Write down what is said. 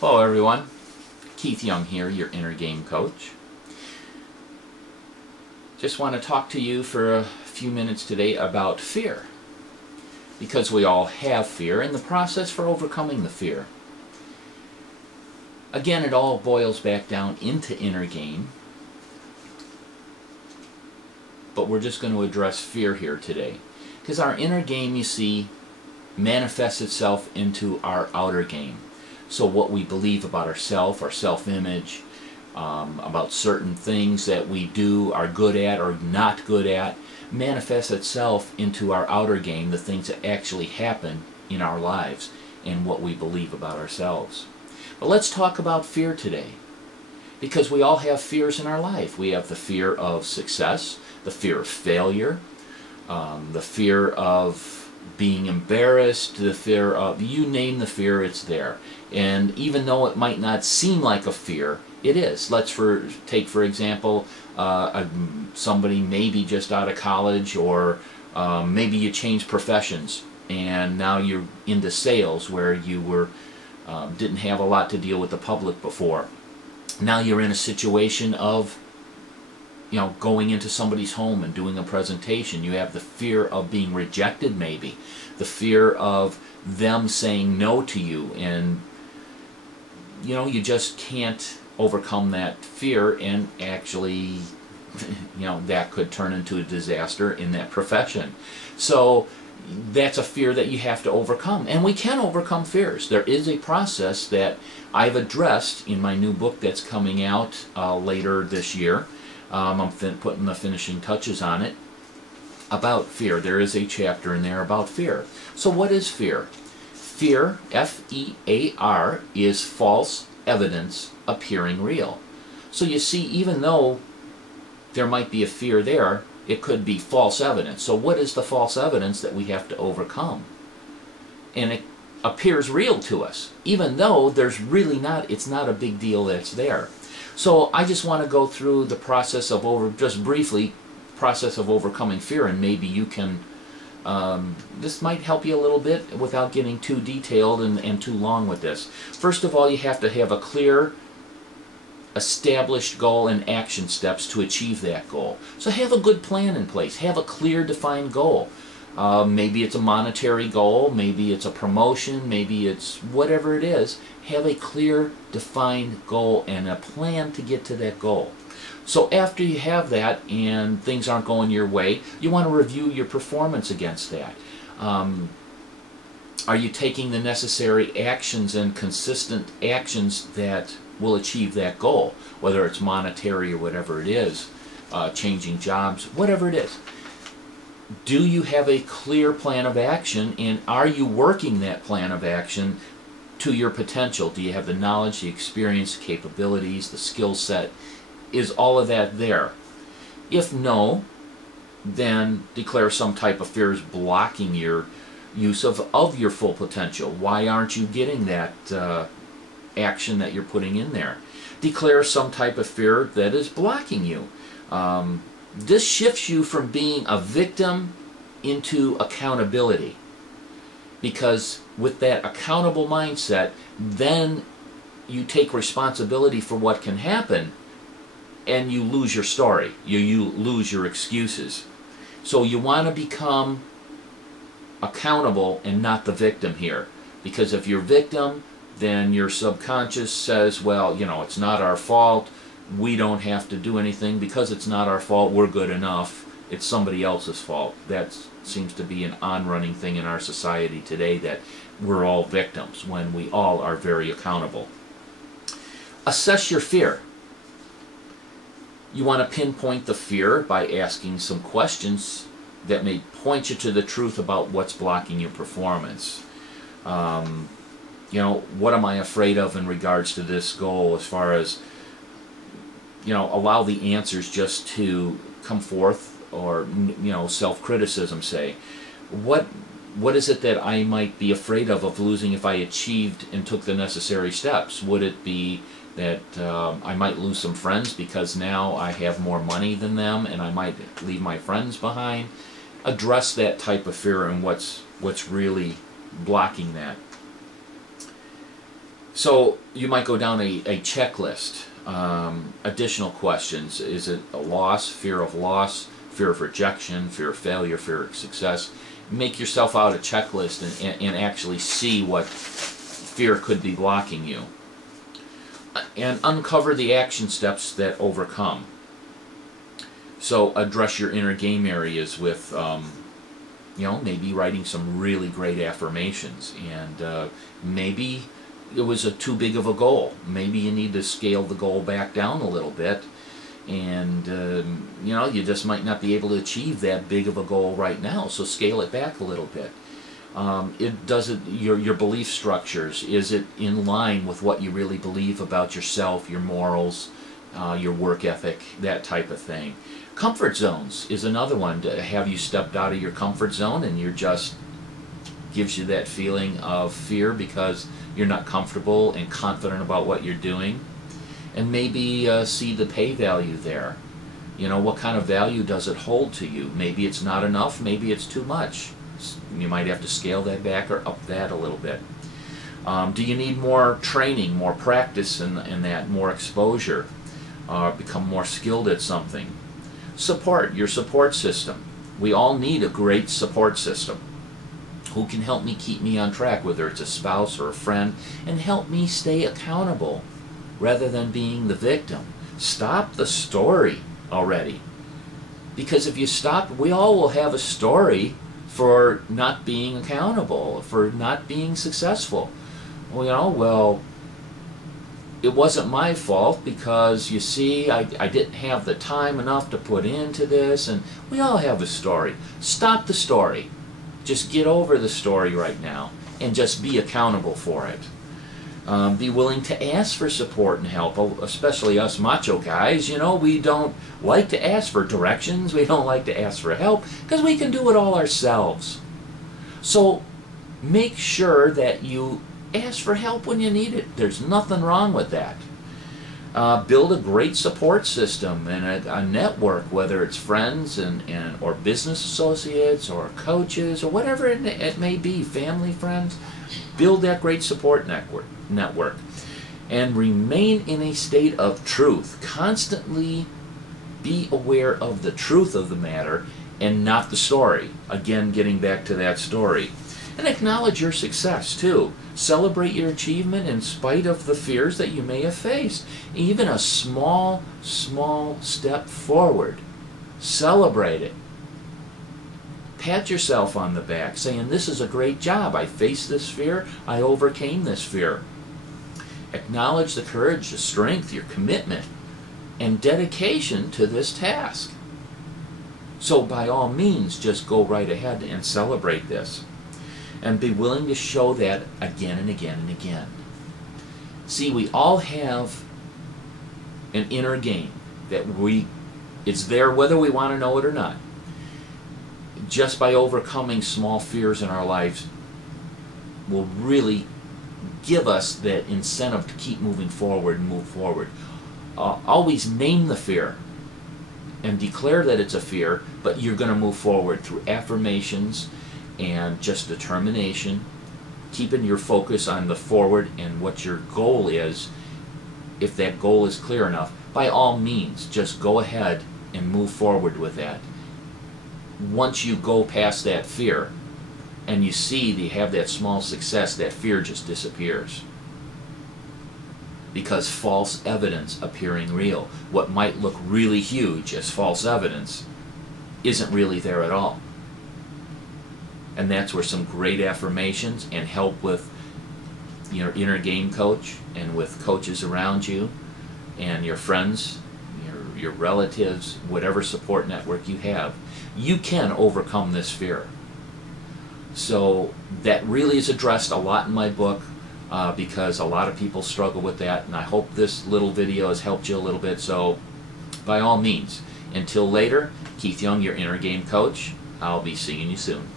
Hello everyone, Keith Young here, your inner game coach. Just want to talk to you for a few minutes today about fear. Because we all have fear and the process for overcoming the fear. Again, it all boils back down into inner game. But we're just going to address fear here today. Because our inner game, you see, manifests itself into our outer game. So what we believe about ourselves, our self-image, about certain things that we do, are good at or not good at, manifests itself into our outer game, the things that actually happen in our lives and what we believe about ourselves. But let's talk about fear today. Because we all have fears in our life. We have the fear of success, the fear of failure, the fear of being embarrassed, the fear of, you name the fear, it's there. And even though it might not seem like a fear, it is. Let's take for example somebody maybe just out of college, or maybe you change professions and now you're into sales where you were didn't have a lot to deal with the public before. Now you're in a situation of going into somebody's home and doing a presentation. You have the fear of being rejected, maybe the fear of them saying no to you, and you just can't overcome that fear, and actually that could turn into a disaster in that profession. So that's a fear that you have to overcome, and we can overcome fears. There is a process that I've addressed in my new book that's coming out later this year. I'm putting the finishing touches on it about fear. There is a chapter in there about fear. So what is fear? Fear, F-E-A-R, is false evidence appearing real. So you see, even though there might be a fear there, it could be false evidence. So what is the false evidence that we have to overcome? And it appears real to us, even though there's really it's not a big deal that it's there. So I just want to go through the process of just briefly, process of overcoming fear, and maybe you can, this might help you a little bit without getting too detailed and too long with this. First of all, you have to have a clear, established goal and action steps to achieve that goal. So have a good plan in place. Have a clear, defined goal. Maybe it's a monetary goal, maybe it's a promotion, maybe it's whatever it is. Have a clear, defined goal and a plan to get to that goal. So after you have that and things aren't going your way, you want to review your performance against that. Are you taking the necessary actions and consistent actions that will achieve that goal? Whether it's monetary or whatever it is, changing jobs, whatever it is. Do you have a clear plan of action, and are you working that plan of action to your potential? Do you have the knowledge, the experience, the capabilities, the skill set? Is all of that there? If no, then declare some type of fear is blocking your use of your full potential. Why aren't you getting that action that you're putting in there? Declare some type of fear that is blocking you. This shifts you from being a victim into accountability. Because with that accountable mindset, then you take responsibility for what can happen, and you lose your story. You lose your excuses. So you want to become accountable and not the victim here. Because if you're victim, then your subconscious says, well, it's not our fault. We don't have to do anything because it's not our fault. We're good enough. It's somebody else's fault. That seems to be an on-running thing in our society today, that we're all victims when we all are very accountable. Assess your fear. You want to pinpoint the fear by asking some questions that may point you to the truth about what's blocking your performance. What am I afraid of in regards to this goal, as far as allow the answers just to come forth, or self-criticism, say. What is it that I might be afraid of losing if I achieved and took the necessary steps? Would it be that I might lose some friends because now I have more money than them and I might leave my friends behind? Address that type of fear and what's really blocking that. So you might go down a checklist. Additional questions. Is it a loss, fear of rejection, fear of failure, fear of success? Make yourself out a checklist and actually see what fear could be blocking you. And uncover the action steps that overcome. So address your inner game areas with, maybe writing some really great affirmations. And maybe it was too big of a goal. Maybe you need to scale the goal back down a little bit. And, you just might not be able to achieve that big of a goal right now. So scale it back a little bit. Your belief structures, is it in line with what you really believe about yourself, your morals, your work ethic, that type of thing. Comfort zones is another one. Have you stepped out of your comfort zone and you're just gives you that feeling of fear because you're not comfortable and confident about what you're doing? And maybe see the pay value there. What kind of value does it hold to you? Maybe it's not enough, maybe it's too much. You might have to scale that back or up that a little bit. Do you need more training, more practice in that, more exposure? Become more skilled at something? Support, your support system. We all need a great support system. Who can help me keep me on track, whether it's a spouse or a friend, and help me stay accountable rather than being the victim. Stop the story already. Because if you stop, we all will have a story for not being accountable, for not being successful. Well, it wasn't my fault because, you see, I didn't have the time enough to put into this, and we all have a story. Stop the story. Just get over the story right now and just be accountable for it. Be willing to ask for support and help, especially us macho guys. We don't like to ask for directions, we don't like to ask for help, because we can do it all ourselves. So make sure that you ask for help when you need it. There's nothing wrong with that. Build a great support system and a network, whether it's friends or business associates or coaches or whatever it may be, family, friends. Build that great support network. And remain in a state of truth. Constantly be aware of the truth of the matter and not the story. Again, getting back to that story. And acknowledge your success too. Celebrate your achievement in spite of the fears that you may have faced. Even a small step forward. Celebrate it. Pat yourself on the back, saying, this is a great job. I faced this fear. I overcame this fear. Acknowledge the courage, the strength, your commitment, and dedication to this task. So by all means, just go right ahead and celebrate this. And be willing to show that again and again and again. See, we all have an inner game that it's there whether we want to know it or not. Just by overcoming small fears in our lives will really give us that incentive to keep moving forward and move forward. Always name the fear and declare that it's a fear, but you're going to move forward through affirmations and just determination, keeping your focus on the forward and what your goal is. If that goal is clear enough, by all means, just go ahead and move forward with that. Once you go past that fear and you see that you have that small success, that fear just disappears. Because false evidence appearing real. What might look really huge as false evidence isn't really there at all. And that's where some great affirmations and help with your inner game coach and with coaches around you and your friends, your relatives, whatever support network you have, you can overcome this fear. So that really is addressed a lot in my book because a lot of people struggle with that, and I hope this little video has helped you a little bit. So by all means, until later, Keith Young, your inner game coach. I'll be seeing you soon.